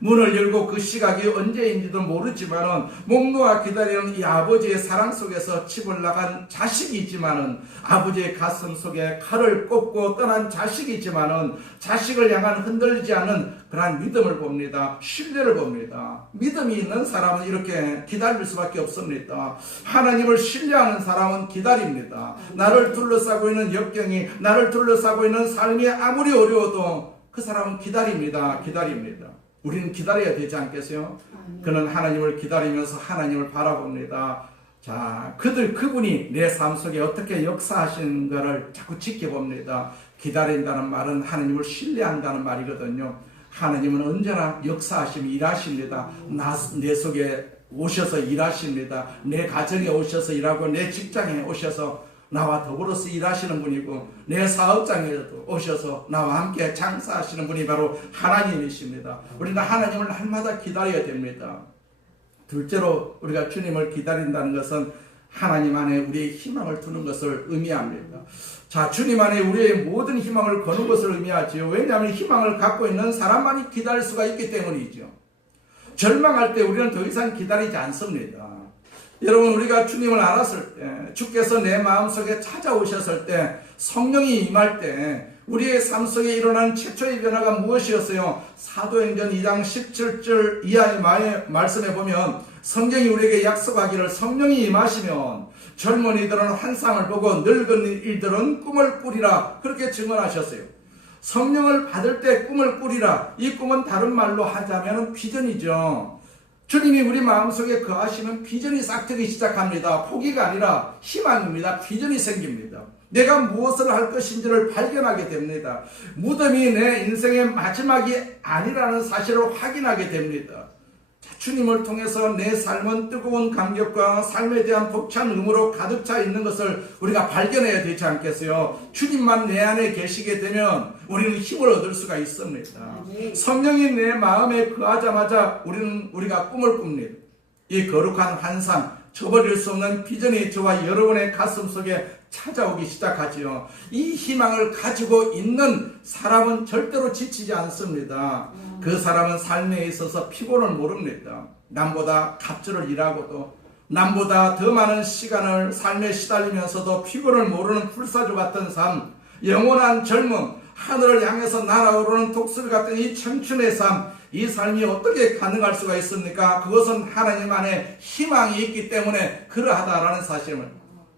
문을 열고 그 시각이 언제인지도 모르지만은 목 놓아 기다리는 이 아버지의 사랑 속에서 집을 나간 자식이 있지만은, 아버지의 가슴 속에 칼을 꼽고 떠난 자식이 있지만은 자식을 향한 흔들리지 않는 그러한 믿음을 봅니다. 신뢰를 봅니다. 믿음이 있는 사람은 이렇게 기다릴 수밖에 없습니다. 하나님을 신뢰하는 사람은 기다립니다. 나를 둘러싸고 있는 역경이, 나를 둘러싸고 있는 삶이 아무리 어려워도 그 사람은 기다립니다. 기다립니다. 우리는 기다려야 되지 않겠어요? 그는 하나님을 기다리면서 하나님을 바라봅니다. 자, 그분이 내 삶 속에 어떻게 역사하시는가를 자꾸 지켜봅니다. 기다린다는 말은 하나님을 신뢰한다는 말이거든요. 하나님은 언제나 역사하시며 일하십니다. 내 속에 오셔서 일하십니다. 내 가정에 오셔서 일하고, 내 직장에 오셔서 나와 더불어서 일하시는 분이고, 내 사업장에도 오셔서 나와 함께 장사하시는 분이 바로 하나님이십니다. 우리는 하나님을 날마다 기다려야 됩니다. 둘째로 우리가 주님을 기다린다는 것은 하나님 안에 우리의 희망을 두는 것을 의미합니다. 자, 주님 안에 우리의 모든 희망을 거는 것을 의미하지요. 왜냐하면 희망을 갖고 있는 사람만이 기다릴 수가 있기 때문이죠. 절망할 때 우리는 더 이상 기다리지 않습니다. 여러분, 우리가 주님을 알았을 때, 주께서 내 마음속에 찾아오셨을 때, 성령이 임할 때 우리의 삶 속에 일어난 최초의 변화가 무엇이었어요? 사도행전 2장 17절 이하의 말씀에 보면 성경이 우리에게 약속하기를, 성령이 임하시면 젊은이들은 환상을 보고 늙은 이들은 꿈을 꾸리라, 그렇게 증언하셨어요. 성령을 받을 때 꿈을 꾸리라, 이 꿈은 다른 말로 하자면 비전이죠. 주님이 우리 마음속에 거하시면 비전이 싹트기 시작합니다. 포기가 아니라 희망입니다. 비전이 생깁니다. 내가 무엇을 할 것인지를 발견하게 됩니다. 무덤이 내 인생의 마지막이 아니라는 사실을 확인하게 됩니다. 자, 주님을 통해서 내 삶은 뜨거운 감격과 삶에 대한 벅찬 의무로 가득 차 있는 것을 우리가 발견해야 되지 않겠어요? 주님만 내 안에 계시게 되면 우리는 힘을 얻을 수가 있습니다. 성령이 내 마음에 거하자마자 우리가 꿈을 꿉니다. 이 거룩한 환상, 저버릴 수 없는 비전이 저와 여러분의 가슴 속에 찾아오기 시작하지요. 이 희망을 가지고 있는 사람은 절대로 지치지 않습니다. 그 사람은 삶에 있어서 피곤을 모릅니다. 남보다 갑절을 일하고도, 남보다 더 많은 시간을 삶에 시달리면서도 피곤을 모르는 풀사조 같은 삶, 영원한 젊음, 하늘을 향해서 날아오르는 독수리 같은 이 청춘의 삶, 이 삶이 어떻게 가능할 수가 있습니까? 그것은 하나님 안에 희망이 있기 때문에 그러하다라는 사실을,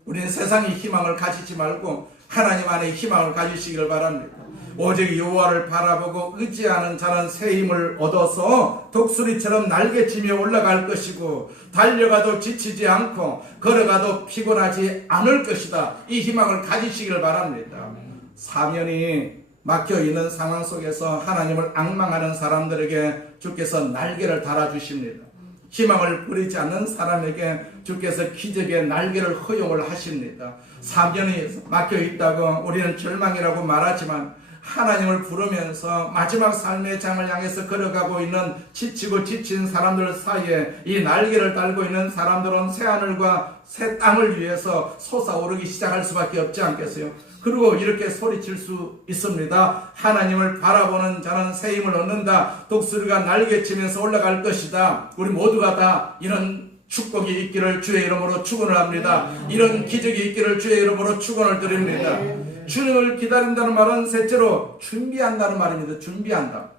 우리는 세상의 희망을 가지지 말고 하나님 안에 희망을 가지시기를 바랍니다. 오직 여호와를 바라보고 의지하는 자는 새 힘을 얻어서 독수리처럼 날개치며 올라갈 것이고 달려가도 지치지 않고 걸어가도 피곤하지 않을 것이다. 이 희망을 가지시기를 바랍니다. 사면이 막혀있는 상황 속에서 하나님을 앙망하는 사람들에게 주께서 날개를 달아주십니다. 희망을 버리지 않는 사람에게 주께서 기적의 날개를 허용을 하십니다. 사면이 막혀있다고 우리는 절망이라고 말하지만 하나님을 부르면서 마지막 삶의 장을 향해서 걸어가고 있는 지치고 지친 사람들 사이에 이 날개를 달고 있는 사람들은 새하늘과 새 땅을 위해서 솟아오르기 시작할 수밖에 없지 않겠어요? 그리고 이렇게 소리칠 수 있습니다. 하나님을 바라보는 자는 새 힘을 얻는다. 독수리가 날개치면서 올라갈 것이다. 우리 모두가 다 이런 축복이 있기를 주의 이름으로 축원을 합니다. 이런 기적이 있기를 주의 이름으로 축원을 드립니다. 주님을 기다린다는 말은 셋째로 준비한다는 말입니다. 준비한다.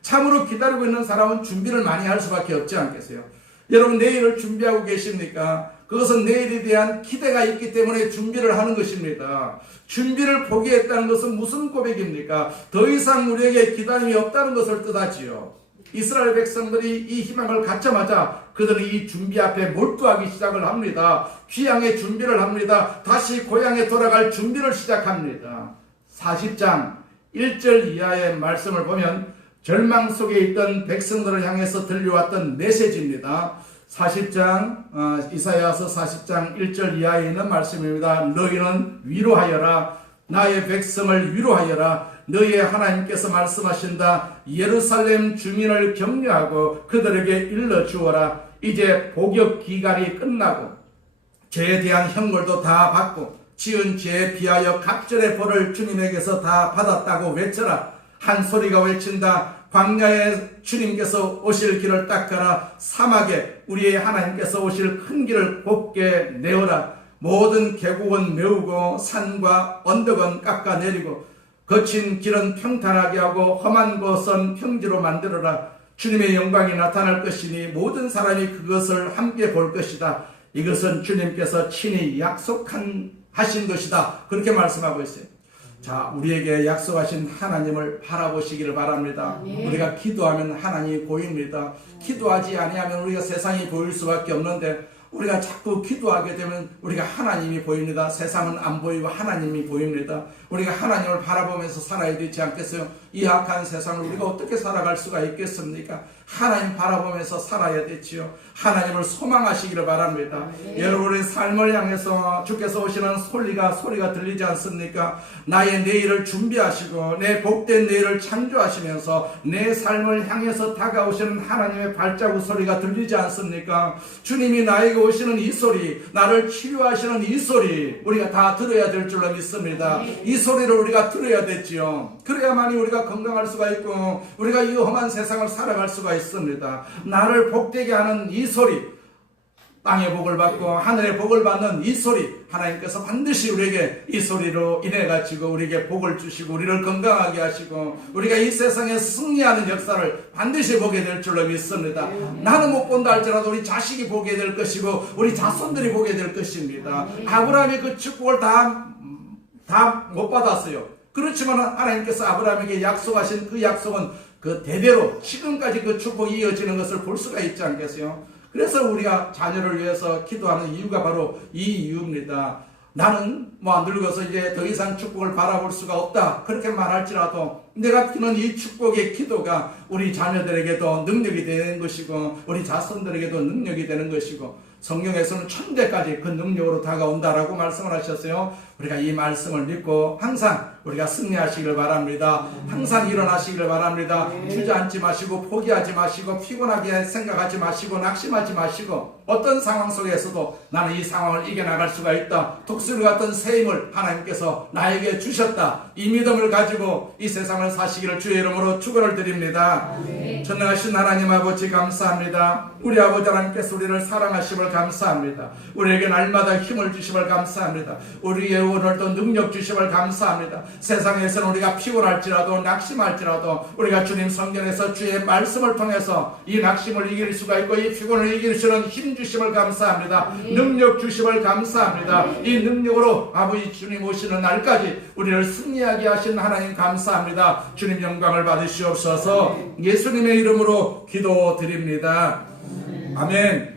참으로 기다리고 있는 사람은 준비를 많이 할 수밖에 없지 않겠어요? 여러분, 내일을 준비하고 계십니까? 그것은 내일에 대한 기대가 있기 때문에 준비를 하는 것입니다. 준비를 포기했다는 것은 무슨 고백입니까? 더 이상 우리에게 기다림이 없다는 것을 뜻하지요. 이스라엘 백성들이 이 희망을 갖자마자 그들은 이 준비 앞에 몰두하기 시작을 합니다. 귀향의 준비를 합니다. 다시 고향에 돌아갈 준비를 시작합니다. 40장 1절 이하의 말씀을 보면 절망 속에 있던 백성들을 향해서 들려왔던 메시지입니다. 40장 이사야서 40장 1절 이하에 있는 말씀입니다. 너희는 위로하여라. 나의 백성을 위로하여라. 너희의 하나님께서 말씀하신다. 예루살렘 주민을 격려하고 그들에게 일러주어라. 이제 복역 기간이 끝나고 죄에 대한 형벌도 다 받고 지은 죄에 비하여 갑절의 벌을 주님에게서 다 받았다고 외쳐라. 한 소리가 외친다. 광야에 주님께서 오실 길을 닦아라. 사막에 우리의 하나님께서 오실 큰 길을 곱게 내어라. 모든 계곡은 메우고 산과 언덕은 깎아내리고 거친 길은 평탄하게 하고 험한 곳은 평지로 만들어라. 주님의 영광이 나타날 것이니 모든 사람이 그것을 함께 볼 것이다. 이것은 주님께서 친히 약속하신 것이다. 그렇게 말씀하고 있어요. 자, 우리에게 약속하신 하나님을 바라보시기를 바랍니다. 우리가 기도하면 하나님이 보입니다. 기도하지 아니하면 우리가 세상이 보일 수밖에 없는데 우리가 자꾸 기도하게 되면 우리가 하나님이 보입니다. 세상은 안 보이고 하나님이 보입니다. 우리가 하나님을 바라보면서 살아야 되지 않겠어요? 이 악한 세상을 우리가 어떻게 살아갈 수가 있겠습니까? 하나님 바라보면서 살아야 되지요. 하나님을 소망하시기를 바랍니다. 여러분의 삶을 향해서 주께서 오시는 소리가 들리지 않습니까? 나의 내일을 준비하시고 내 복된 내일을 창조하시면서 내 삶을 향해서 다가오시는 하나님의 발자국 소리가 들리지 않습니까? 주님이 나에게 오시는 이 소리, 나를 치유하시는 이 소리 우리가 다 들어야 될 줄로 믿습니다. 이 소리를 우리가 들어야 되지요. 그래야만이 우리가 건강할 수가 있고 우리가 이 험한 세상을 살아갈 수가 있습니다. 나를 복되게 하는 이 소리, 땅의 복을 받고 하늘의 복을 받는 이 소리, 하나님께서 반드시 우리에게 이 소리로 인해 가지고 우리에게 복을 주시고 우리를 건강하게 하시고 우리가 이 세상에 승리하는 역사를 반드시 보게 될 줄로 믿습니다. 나는 못 본다 할지라도 우리 자식이 보게 될 것이고 우리 자손들이 보게 될 것입니다. 아브라함이 그 축복을 다 못 받았어요. 그렇지만 하나님께서 아브라함에게 약속하신 그 약속은 그 대대로 지금까지 그 축복이 이어지는 것을 볼 수가 있지 않겠어요? 그래서 우리가 자녀를 위해서 기도하는 이유가 바로 이 이유입니다. 나는 늙어서 이제 더 이상 축복을 바라볼 수가 없다 그렇게 말할지라도 내가 드는 이 축복의 기도가 우리 자녀들에게도 능력이 되는 것이고 우리 자손들에게도 능력이 되는 것이고 성경에서는 천대까지 그 능력으로 다가온다라고 말씀을 하셨어요. 우리가 이 말씀을 믿고 항상 우리가 승리하시길 바랍니다. 항상 일어나시길 바랍니다. 주저앉지 마시고 포기하지 마시고 피곤하게 생각하지 마시고 낙심하지 마시고 어떤 상황 속에서도 나는 이 상황을 이겨나갈 수가 있다. 독수리 같은 새 힘을 하나님께서 나에게 주셨다. 이 믿음을 가지고 이 세상을 사시기를 주의 이름으로 축원을 드립니다. 전능하신 하나님 아버지 감사합니다. 우리 아버지 하나님께서 우리를 사랑하심을 감사합니다. 우리에게 날마다 힘을 주심을 감사합니다. 우리의 오늘도 능력 주심을 감사합니다. 세상에서는 우리가 피곤할지라도 낙심할지라도 우리가 주님 성전에서 주의 말씀을 통해서 이 낙심을 이길 수가 있고 이 피곤을 이길 수 있는 힘 주심을 감사합니다. 능력 주심을 감사합니다. 이 능력으로 아버지 주님 오시는 날까지 우리를 승리하게 하신 하나님 감사합니다. 주님 영광을 받으시옵소서. 예수님의 이름으로 기도드립니다. 아멘.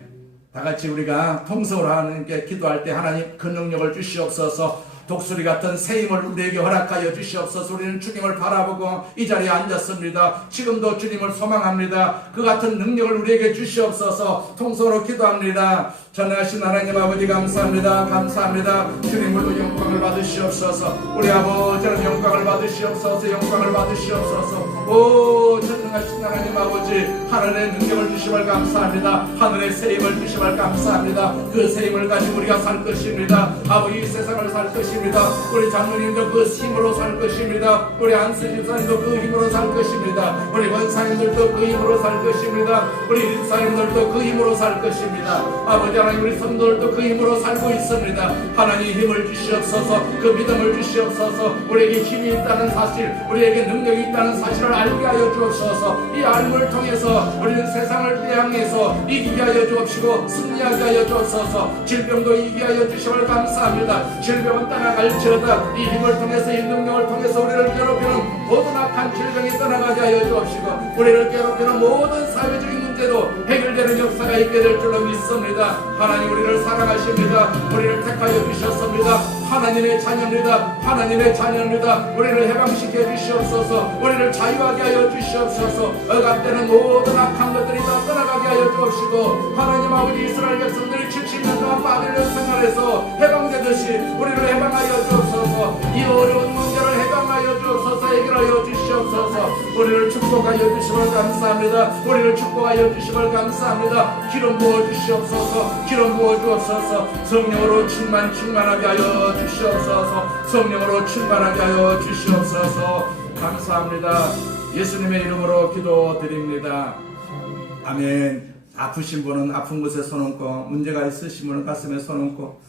다 같이 우리가 통성으로 하나님께 기도할 때 하나님 그 능력을 주시옵소서. 독수리 같은 새 힘을 우리에게 허락하여 주시옵소서. 우리는 주님을 바라보고 이 자리에 앉았습니다. 지금도 주님을 소망합니다. 그 같은 능력을 우리에게 주시옵소서. 통성으로 기도합니다. 전능하신 하나님 아버지 감사합니다. 감사합니다. 주님으로 영광을 받으시옵소서. 우리 아버지는 영광을 받으시옵소서. 영광을 받으시옵소서. 오 전능하신 하나님 아버지, 하늘의 능력을 주심을 감사합니다. 하늘의 새 힘을 주심을 감사합니다. 그 새 힘을 가지고 우리가 살 것입니다. 아버지 이 세상을 살 것입니다. 우리 장로님도 그 힘으로 살 것입니다. 우리 안수 집사님도 그 힘으로 살 것입니다. 우리 권사님들도 그 힘으로 살 것입니다. 우리 집사님들도 그 힘으로 살 것입니다. 아버지 하나님, 우리 성도들도 그 힘으로 살고 있습니다. 하나님 힘을 주시옵소서. 그 믿음을 주시옵소서. 우리에게 힘이 있다는 사실, 우리에게 능력이 있다는 사실을 알게 하여 주옵소서. 이 알을 통해서 우리는 세상을 대항해서 이기게 하여 주옵시고 승리하게 하여 주옵소서. 질병도 이기게 하여 주심을 감사합니다. 질병은 떠나갈지어다. 이 힘을 통해서, 이 능력을 통해서 우리를 괴롭히는 모든 악한 질병이 떠나가게 하여 주옵시고 우리를 괴롭히는 모든 사회적인 문제도 해결되는 역사가 있게 될 줄로 믿습니다. 하나님 우리를 사랑하십니다. 우리를 택하여 주셨습니다. 하나님의 자녀입니다. 하나님의 자녀입니다. 우리를 해방시켜 주시옵소서. 우리를 자유하게 하여 주시옵소서. 억압되는 모든 악한 것들이 다 떠나가게 하여 주옵시고 하나님 아버지, 이스라엘 백성들이 70년 동안 바벨론 생활에서 해방되듯이 우리를 해방하여 주옵소서. 이 어려운 문제를 해방하여 주옵소서. 해결하여 주시옵소서. 우리를 축복하여 주심을 감사합니다. 우리를 축복하여 주심을 감사합니다. 기름 부어 주시옵소서. 기름 부어 주옵소서. 성령으로 충만하게 하여 주시옵소서. 성령으로 충만하게 하여 주시옵소서. 감사합니다. 예수님의 이름으로 기도드립니다. 아멘. 아프신 분은 아픈 곳에 손 얹고, 문제가 있으신 분은 가슴에 손 얹고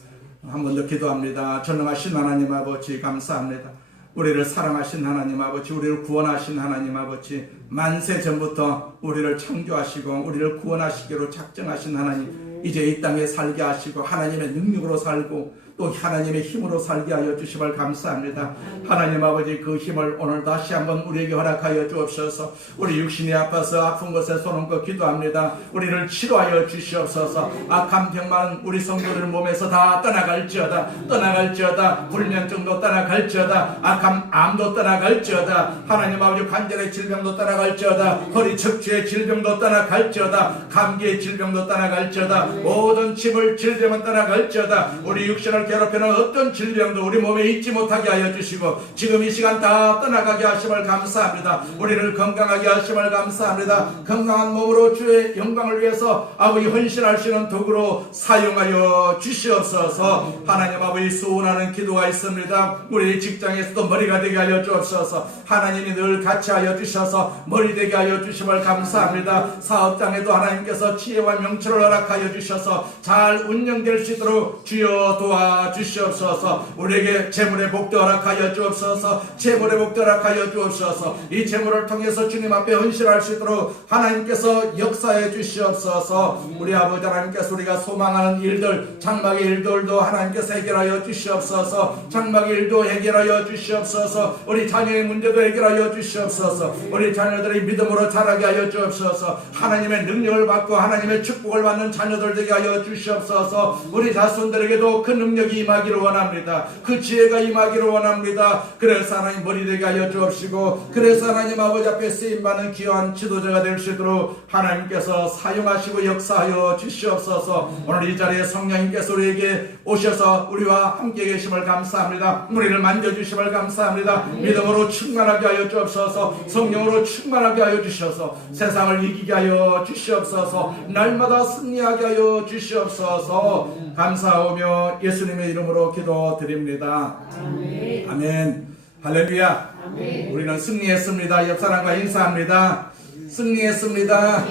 한 번 더 기도합니다. 전능하신 하나님 아버지 감사합니다. 우리를 사랑하신 하나님 아버지, 우리를 구원하신 하나님 아버지, 만세 전부터 우리를 창조하시고 우리를 구원하시기로 작정하신 하나님, 이제 이 땅에 살게 하시고 하나님의 능력으로 살고 또 하나님의 힘으로 살게 하여 주심을 감사합니다. 하나님 아버지, 그 힘을 오늘 다시 한번 우리에게 허락하여 주옵소서. 우리 육신이 아파서 아픈 곳에 손 얹고 기도합니다. 우리를 치료하여 주시옵소서. 악한 병만 우리 성도들 몸에서 다 떠나갈지어다. 떠나갈지어다. 불면증도 떠나갈지어다. 악한 암도 떠나갈지어다. 하나님 아버지, 관절의 질병도 떠나갈지어다. 허리 척추의 질병도 떠나갈지어다. 감기의 질병도 떠나갈지어다. 모든 질병은 떠나갈지어다. 우리 육신을 괴롭히는 어떤 질병도 우리 몸에 있지 못하게 하여 주시고 지금 이 시간 다 떠나가게 하심을 감사합니다. 우리를 건강하게 하심을 감사합니다. 건강한 몸으로 주의 영광을 위해서 아버지 헌신할 수 있는 도구로 사용하여 주시옵소서. 하나님 아버지, 소원하는 기도가 있습니다. 우리 직장에서도 머리가 되게 하여 주옵소서. 하나님이 늘 같이 하여 주셔서 머리 되게 하여 주심을 감사합니다. 사업장에도 하나님께서 지혜와 명철을 허락하여 주셔서 잘 운영될 수 있도록 주여 도와 주시옵소서. 우리에게 재물의 복도 허락하여 주옵소서. 재물의 복도 허락하여 주옵소서. 이 재물을 통해서 주님 앞에 헌신할 수 있도록 하나님께서 역사해 주시옵소서. 우리 아버지 하나님께서 우리가 소망하는 일들, 장막의 일들도 하나님께서 해결하여 주시옵소서. 장막의 일도 해결하여 주시옵소서. 우리 자녀의 문제도 해결하여 주시옵소서. 우리 자녀들이 믿음으로 자라게 하여 주옵소서. 하나님의 능력을 받고 하나님의 축복을 받는 자녀들 되게 하여 주시옵소서. 우리 자손들에게도 그 능력이 임하기를 원합니다. 그 지혜가 임하기를 원합니다. 그래서 하나님 머리 되게 하여 주옵시고, 그래서 하나님 아버지 앞에 쓰임받는 귀한 지도자가 될 수 있도록 하나님께서 사용하시고 역사하여 주시옵소서. 오늘 이 자리에 성령님께서 우리에게 오셔서 우리와 함께 계심을 감사합니다. 우리를 만져주심을 감사합니다. 믿음으로 충만하게 하여 주옵소서. 성령으로 충만하게 하여 주셔서 세상을 이기게 하여 주시옵소서. 날마다 승리하게 하여 주시옵소서. 감사하오며 예수님의 이름으로 기도드립니다. 아멘. 아멘. 할렐루야. 아멘. 우리는 승리했습니다. 옆 사람과 인사합니다. 승리했습니다.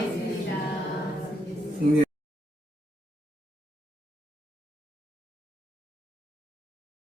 승리.